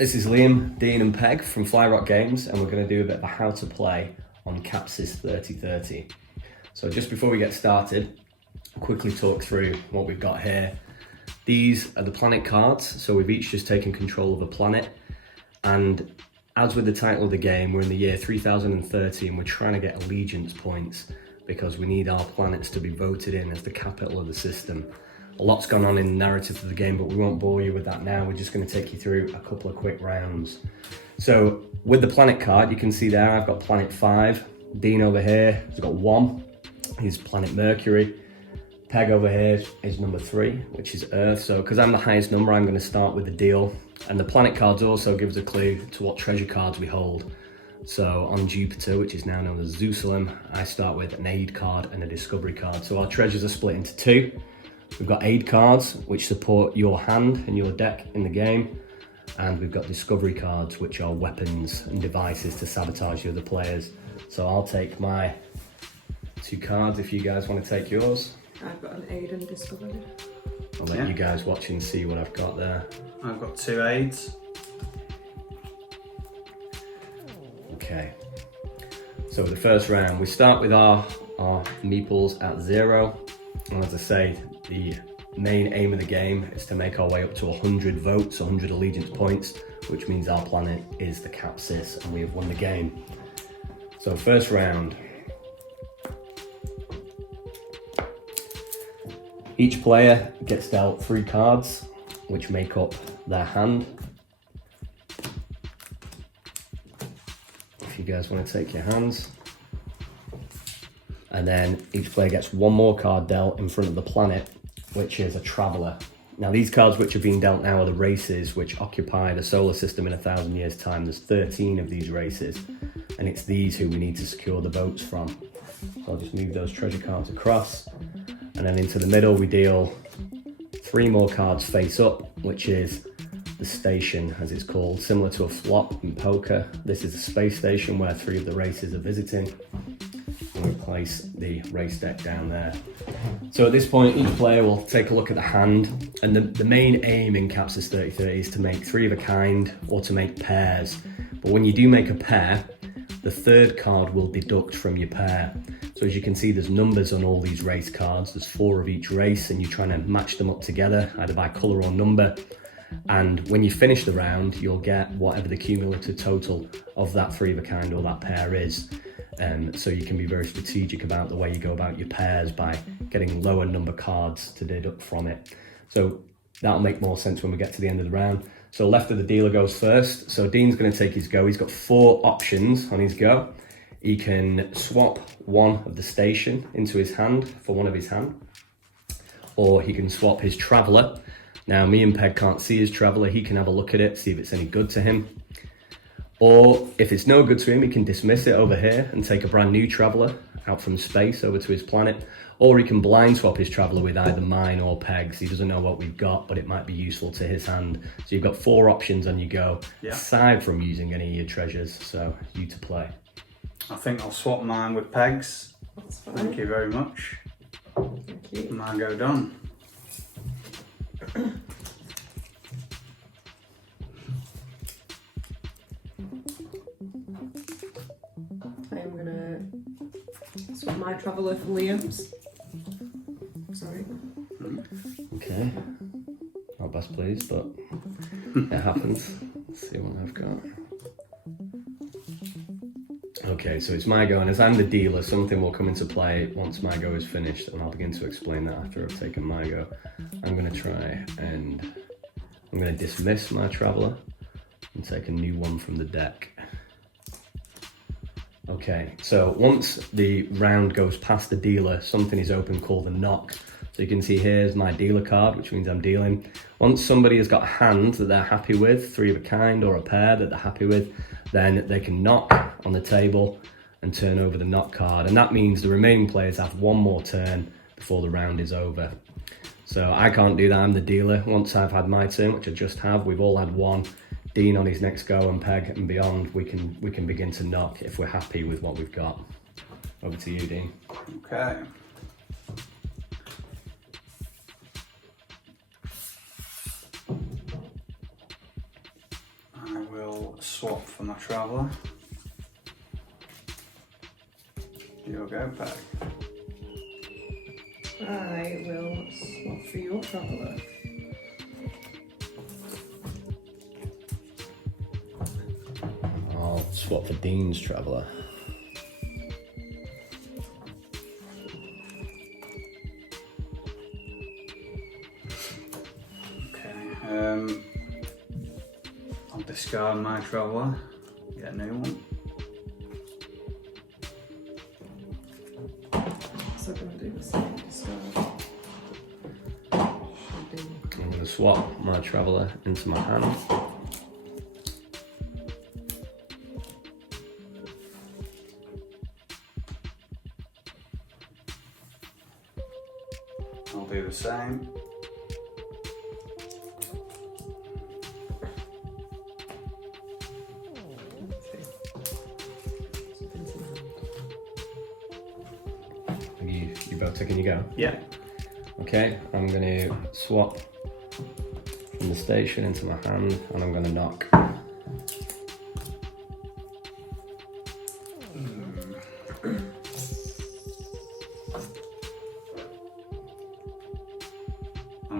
This is Liam, Dean and Peg from Fly Rock Games, and we're going to do a bit of a how to play on Cap-Sys 3030. So just before we get started, I'll quickly talk through what we've got here. These are the planet cards, so we've each just taken control of a planet, and as with the title of the game, we're in the year 3030 and we're trying to get allegiance points because we need our planets to be voted in as the capital of the system. A lot's gone on in the narrative of the game, but we won't bore you with that now. We're just going to take you through a couple of quick rounds. So with the planet card, you can see there I've got planet 5. Dean over here has got 1. He's planet Mercury. Peg over here is number 3, which is Earth. So because I'm the highest number, I'm going to start with the deal. And the planet cards also give us a clue to what treasure cards we hold. So on Jupiter, which is now known as Jerusalem, I start with an aid card and a discovery card. So our treasures are split into 2. We've got aid cards, which support your hand and your deck in the game. And we've got discovery cards, which are weapons and devices to sabotage the other players. So I'll take my 2 cards if you guys want to take yours. I've got an aid and discovery. I'll let you guys watch and see what I've got there. I've got 2 aids. Okay. So the first round, we start with our meeples at 0. And as I say, the main aim of the game is to make our way up to 100 votes, 100 allegiance points, which means our planet is the Cap-Sys and we have won the game. So first round. Each player gets dealt 3 cards, which make up their hand. If you guys want to take your hands. And then each player gets 1 more card dealt in front of the planet, which is a traveller. Now these cards which are being dealt now are the races which occupy the solar system in 1,000 years' time. There's 13 of these races, and it's these who we need to secure the votes from. So I'll just move those treasure cards across, and then into the middle we deal 3 more cards face up, which is the station, as it's called, similar to a flop in poker. This is a space station where 3 of the races are visiting. We'll place the race deck down there. So at this point, each player will take a look at the hand, and the main aim in Cap-Sys 3030 is to make 3 of a kind or to make pairs. But when you do make a pair, the 3rd card will deduct from your pair. So as you can see, there's numbers on all these race cards. There's 4 of each race, and you're trying to match them up together, either by colour or number. And when you finish the round, you'll get whatever the cumulative total of that 3 of a kind or that pair is. So you can be very strategic about the way you go about your pairs by getting lower number cards to deduct from it. So that'll make more sense when we get to the end of the round. So left of the dealer goes first. So Dean's going to take his go. He's got 4 options on his go. He can swap 1 of the station into his hand for 1 of his hand, or he can swap his traveller. Now me and Peg can't see his traveller. He can have a look at it, see if it's any good to him. Or if it's no good to him, he can dismiss it over here and take a brand new traveller out from space over to his planet. Or he can blind swap his traveller with either mine or Peg's. He doesn't know what we've got, but it might be useful to his hand. So you've got 4 options on your go, aside from using any of your treasures. So you to play. I think I'll swap mine with Peg's. That's fine. Thank you very much. Thank you. Mine go done. I am gonna swap my traveller for Liam's. Sorry. Okay. Not best pleased, but it happens. Let's see what I've got. Okay, so it's my go, and as I'm the dealer, something will come into play once my go is finished, and I'll begin to explain that after I've taken my go. I'm going to try and I'm going to dismiss my traveller and take a new one from the deck. Okay, so once the round goes past the dealer, something is open called the knock. So you can see here's my dealer card, which means I'm dealing. Once somebody has got a hand that they're happy with, 3 of a kind or a pair that they're happy with, then they can knock on the table and turn over the knock card. And that means the remaining players have 1 more turn before the round is over. So I can't do that, I'm the dealer. Once I've had my turn, which I just have, we've all had 1. Dean on his next go and Peg and beyond, we can begin to knock if we're happy with what we've got. Over to you, Dean. Okay. swap for my traveller. You'll go, Peg. I will swap for your traveller. I'll swap for Dean's traveller. Okay. I'll discard my traveller. Get a new one. So I'm going to do the same discard. Should be. I'm going to swap my traveller into my hand. I'll do the same. You both taking your go? Yeah. Okay, I'm going to swap from the station into my hand, and I'm going to knock. I'm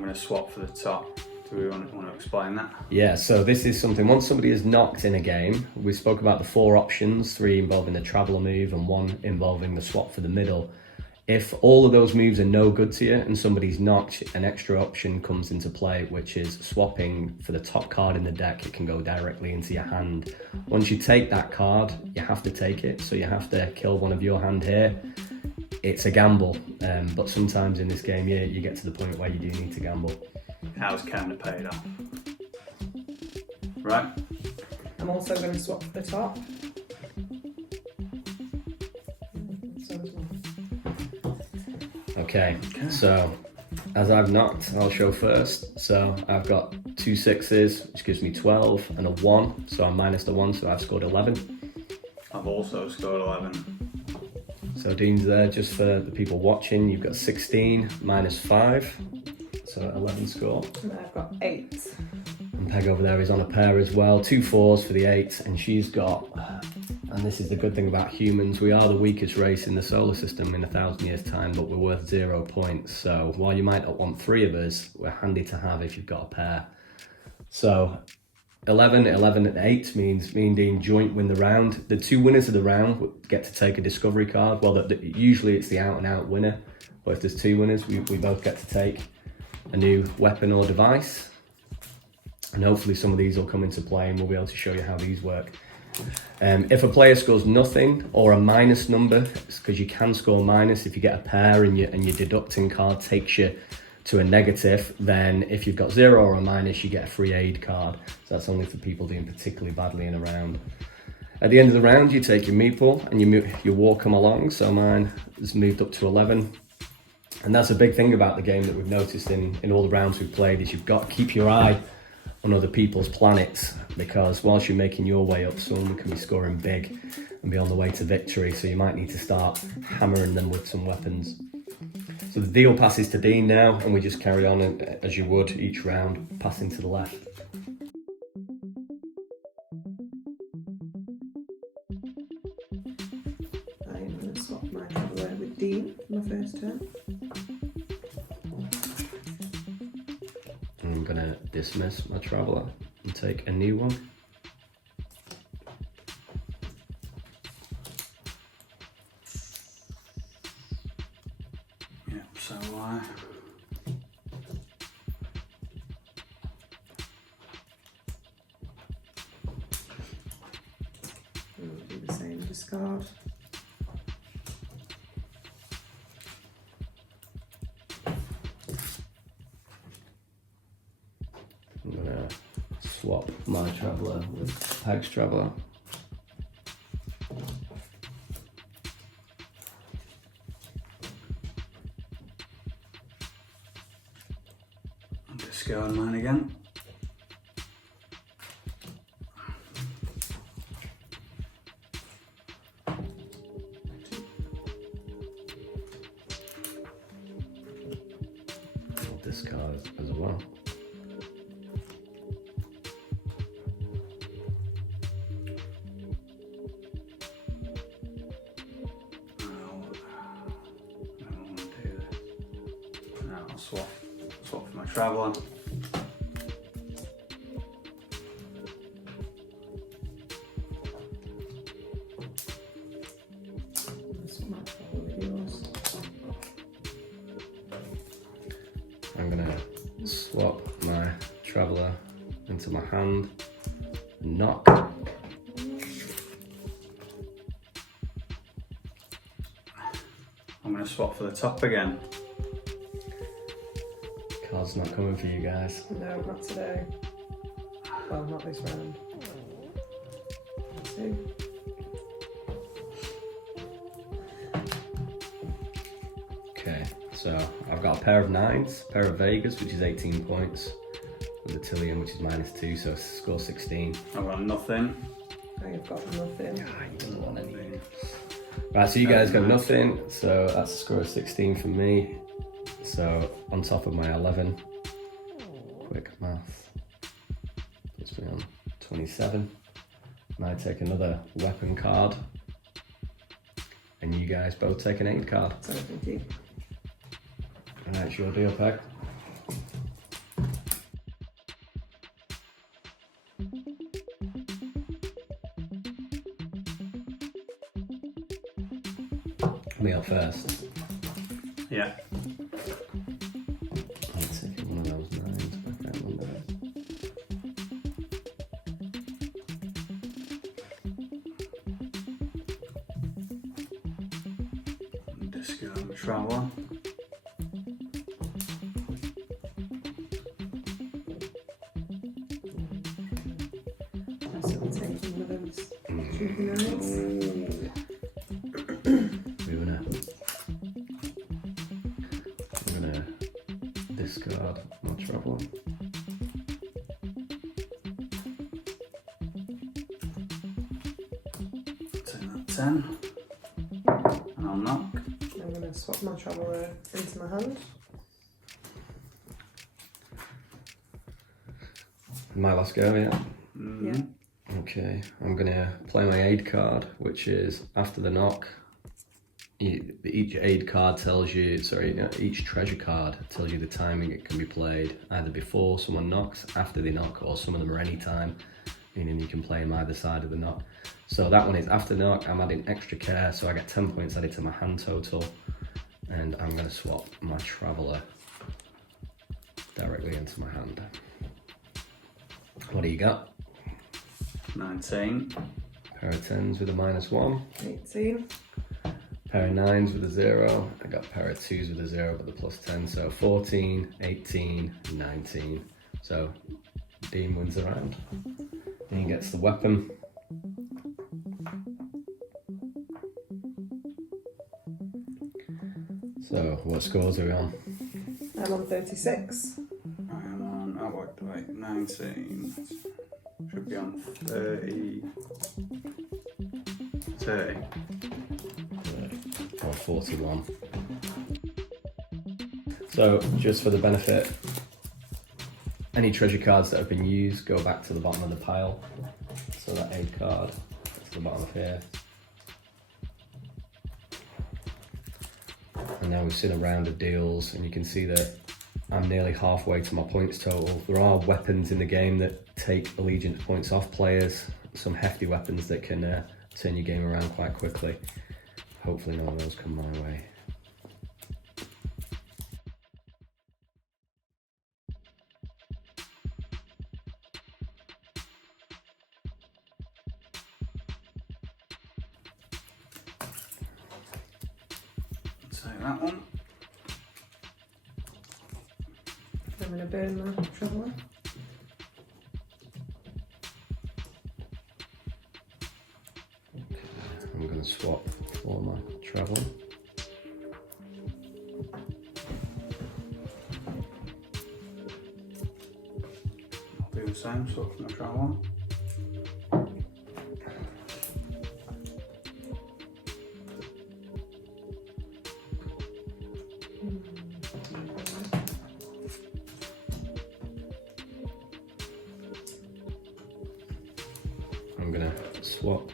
going to swap for the top. Do we want to explain that? Yeah, so this is something, once somebody is knocked in a game, we spoke about the 4 options, 3 involving the traveller move and 1 involving the swap for the middle. If all of those moves are no good to you and somebody's knocked, an extra option comes into play, which is swapping for the top card in the deck. It can go directly into your hand. Once you take that card, you have to take it, so you have to kill one of your hand here. It's a gamble, but sometimes in this game you get to the point where you do need to gamble. How's kind of paid off? Right? I'm also going to swap for the top. So as well. Okay, so as I've knocked, I'll show first. So I've got 2 6s, which gives me 12, and a 1, so I'm minus the 1, so I've scored 11. I've also scored 11. So Dean's there just for the people watching. You've got 16 minus 5, so 11 score. And I've got 8. And Peg over there is on a pair as well. 2 4s for the 8, and she's got, and this is the good thing about humans, we are the weakest race in the solar system in 1,000 years time, but we're worth 0 points. So while you might not want 3 of us, we're handy to have if you've got a pair. So 11, and 8 means me and Dean joint win the round. The 2 winners of the round get to take a discovery card. Well, usually it's the out and out winner, but if there's 2 winners, we both get to take a new weapon or device. And hopefully some of these will come into play and we'll be able to show you how these work. If a player scores nothing or a minus number, because you can score minus if you get a pair and your deducting card takes you to a negative, then if you've got 0 or a minus, you get a free aid card. So that's only for people doing particularly badly in a round. At the end of the round, you take your meeple and your war come along. So mine has moved up to 11. And that's a big thing about the game that we've noticed in all the rounds we've played, is you've got to keep your eye on other people's planets, because whilst you're making your way up, someone can be scoring big and be on the way to victory. So you might need to start hammering them with some weapons. So the deal passes to Dean now, and we just carry on as you would each round, passing to the left. I am going to swap my traveller with Dean for my first turn. I'm going to dismiss my traveller and take a new one. Yeah, so And we'll do the same discard. I'm going to swap my traveller with Peg's traveller. I'll discard mine again. I'll discard as well. I'll swap for my traveller. Swap my traveller with yours. I'm gonna swap my traveller into my hand. Knock. I'm going to swap for the top again. Card's not coming for you guys. No, not today. Well, not this round. 2. Okay, so I've got a pair of 9s, a pair of Vegas, which is 18 points, with a Tillion, which is -2, so score 16. I've got nothing. I've got nothing. Ah, you don't want any. Right, so you guys got nothing, so that's a score of 16 from me. So on top of my 11, quick math, puts me on 27. And I take another weapon card, and you guys both take an aid card. So thank you. Alright, it's your deal, Peg. Me up first. Yeah. I'm taking one of those 9s. I can't remember it. Discard my traveller. I'm still taking one of those. Should be nice. Moving up. I'm gonna discard my traveller. Take that 10. And I'll knock. I'm going to swap my traveller into my hand. My last go, yeah. Yeah. Okay, I'm gonna play my aid card, which is after the knock. Each aid card tells you, each treasure card tells you the timing it can be played, either before someone knocks, after they knock, or some of them are any time, meaning you can play them either side of the knock. So that one is after knock. I'm adding extra care, so I get 10 points added to my hand total, and I'm gonna swap my traveller directly into my hand. What do you got? 19. Pair of 10s with a -1. 18. Pair of 9s with a 0. I got a pair of 2s with a 0 but the +10. So 14, 18, 19. So Dean wins the round. Dean gets the weapon. So what scores are we on? I'm on 36. I am on, oh wait, 19. Should be on 30. 30. Or 41. So just for the benefit, any treasure cards that have been used go back to the bottom of the pile. So that aid card is to the bottom of here. And now we've seen a round of deals, and you can see that I'm nearly halfway to my points total. There are weapons in the game that take allegiance points off players, some hefty weapons that can turn your game around quite quickly. Hopefully none of those come my way. Take that one. I'm going to burn my traveller. I'm going to swap for my travel. I'll do the same, swap for my traveller. I'm going to swap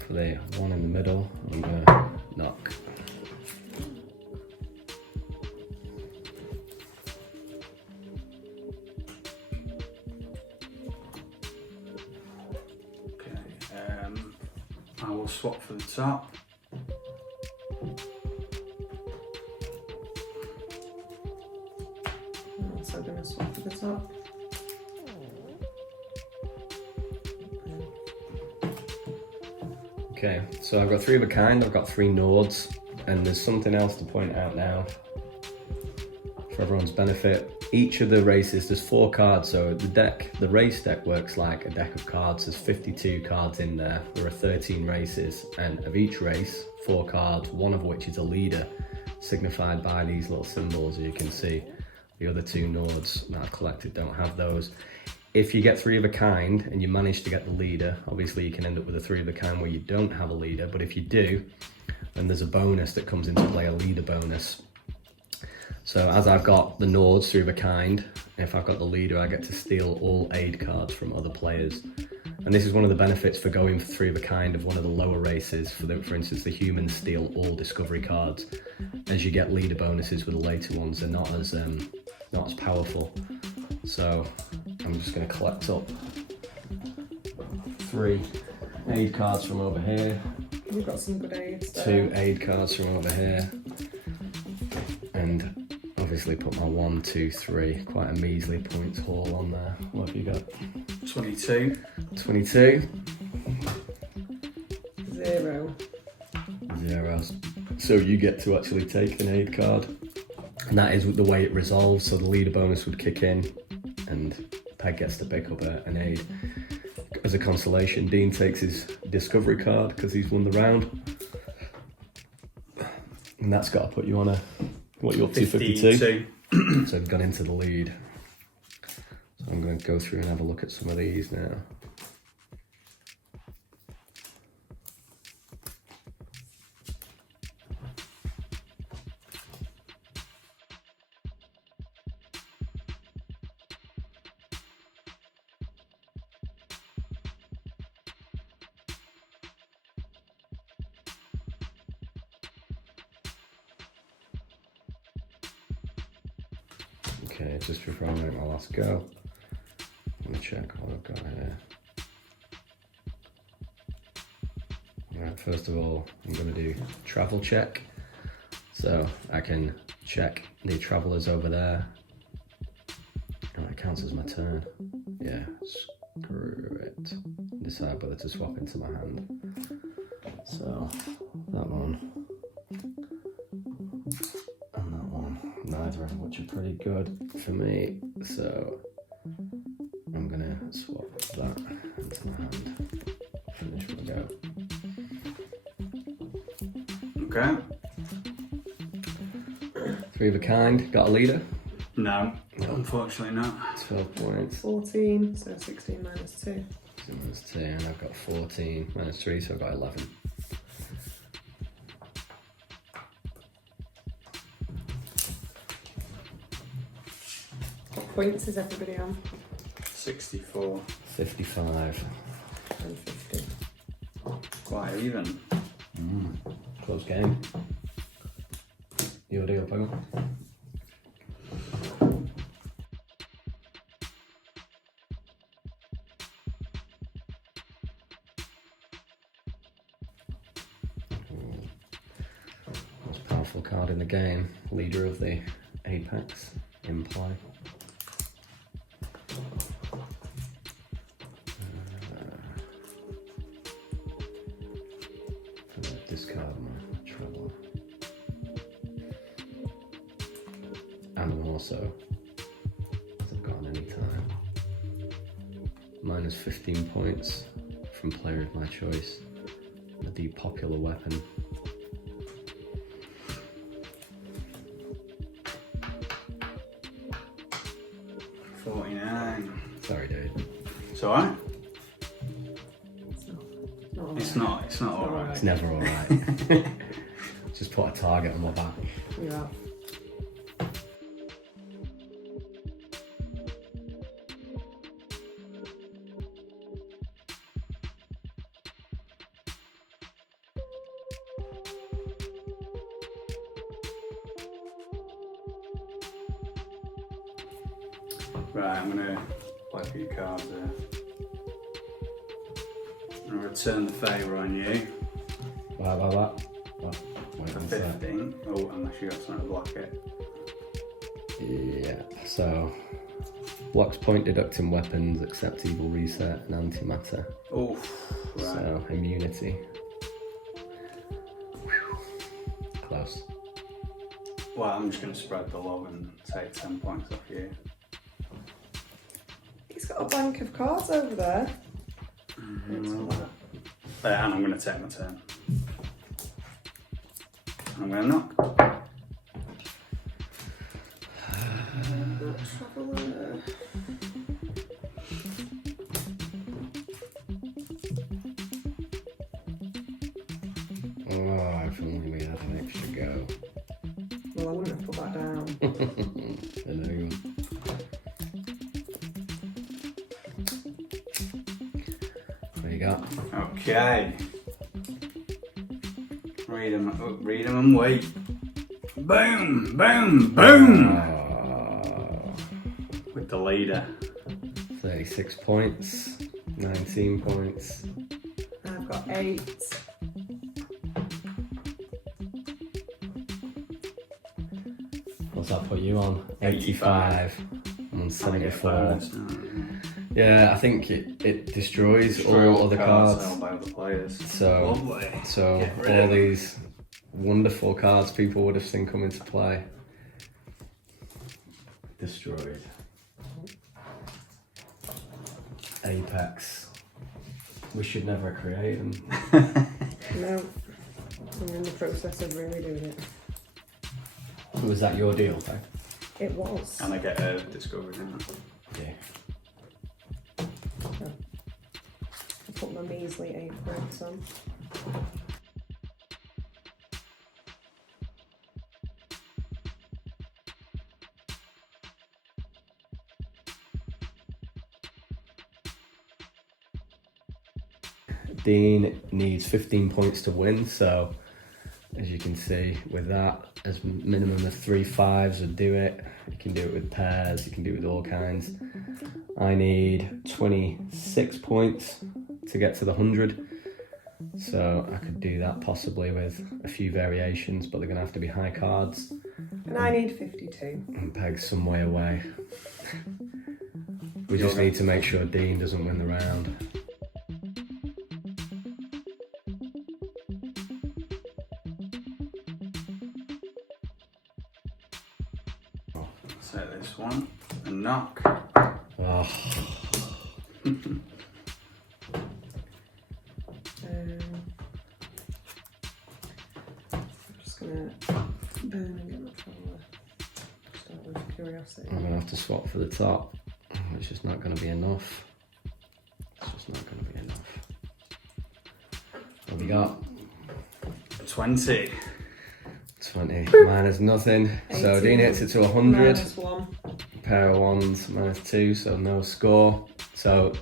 for the one in the middle. I'm going to knock. for the top. I'm also going to swap for the top. Okay, so I've got 3 of a kind, I've got 3 Nords, and there's something else to point out now for everyone's benefit. Each of the races, there's 4 cards, so the race deck works like a deck of cards. There's 52 cards in there. There are 13 races, and of each race, 4 cards, one of which is a leader, signified by these little symbols, as you can see. The other 2 Nords that I've collected don't have those. If you get 3 of a kind and you manage to get the leader, obviously you can end up with a 3 of a kind where you don't have a leader, but if you do, then there's a bonus that comes into play, a leader bonus. So as I've got the Nords 3 of a kind, if I've got the leader, I get to steal all aid cards from other players. And this is one of the benefits for going for 3 of a kind of one of the lower races. For instance, the humans steal all discovery cards. As you get leader bonuses with the later ones, they're not as powerful. So I'm just going to collect up 3 aid cards from over here. You've got some good aids there. 2 aid cards from over here. And obviously put my 1, 2, 3, quite a measly points haul on there. What have you got? 22. 22. 0. 0. So you get to actually take an aid card. And that is the way it resolves, so the leader bonus would kick in and Peg gets to pick up an aid. As a consolation, Dean takes his discovery card because he's won the round. And that's got to put you on a, what, you're up to 52? So you've gone into the lead. So I'm going to go through and have a look at some of these now. Okay, just before I make my last go, I'm going to check what I've got here. Right, first of all, I'm going to do travel check. So I can check the travelers over there. Oh, it counts as my turn. Yeah, screw it. Decide whether to swap into my hand. So, that one. And that one. Neither of which are pretty good for me. So, I'm going to swap that into my hand. Finish my go. Okay. 3 of a kind. Got a leader? No, unfortunately not. 12 points. 14, so 16 minus 2. Minus 2, and I've got 14. Minus 3, so I've got 11. What points is everybody on? 64. 55. And 50. Quite even. Close game. Your deal, Peggle. Most powerful card in the game. Leader of the Apex in play. Discard my trouble. And also, as I've got any time, minus 15 points from player of my choice with the popular weapon. $49. Sorry, dude. It's alright. It's not It's not alright. It's never alright. Just put a target on my back. You have. Right, I'm going to play a few cards there. I'm going to return the favour on you. Wait For one sec. 15. Oh, unless you have something to block it. Yeah, so blocks point deducting weapons, accept evil reset, and antimatter. Oh, right. So immunity. Close. Well, I'm just going to spread the love and take 10 points off you. He's got a bank of cards over there. And I'm going to take my turn. I'm going to knock. Traveller. Oh, if only we had an extra go. Well, I wouldn't have put that down. I know you would. What you got? Okay. Read them and wait. Boom, boom, boom! With the leader. 36 points, 19 points. I've got 8. What's that put you on? 85. I'm on 74. Bonus. Yeah, I think it destroys Destroy all other cards. held by other players. So, Lovely. so Get rid all of them. these wonderful cards people would have seen come into play. Destroyed. Apex. We should never create them. No. I'm in the process of really doing it. Was that your deal, though? It was. And I get a discovery now. Yeah. I put my measly 8 points on. Dean needs 15 points to win, so as you can see with that, as minimum of 3 5s would do it. You can do it with pairs, you can do it with all kinds. I need 26 points to get to the 100, so I could do that possibly with a few variations, but they're going to have to be high cards And I need 52. and peg some way away. We just need to make sure Dean doesn't win the round. So this one, a knock. Oh, I'm just gonna burn and get my traveller. Start with curiosity. I'm going to have to swap for the top. It's just not going to be enough. It's just not going to be enough. What have we got? 20. 20 minus nothing. So 18. Dean hits it to 100. -1. Pair of ones minus 2, so no score. So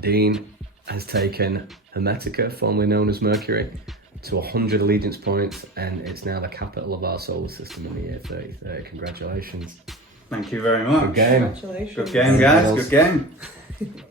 Dean has taken Hermetica, formerly known as Mercury, to 100 allegiance points, and it's now the capital of our solar system in the year 3030. Congratulations. Thank you very much. Good game. Congratulations. Good game, guys. Good game.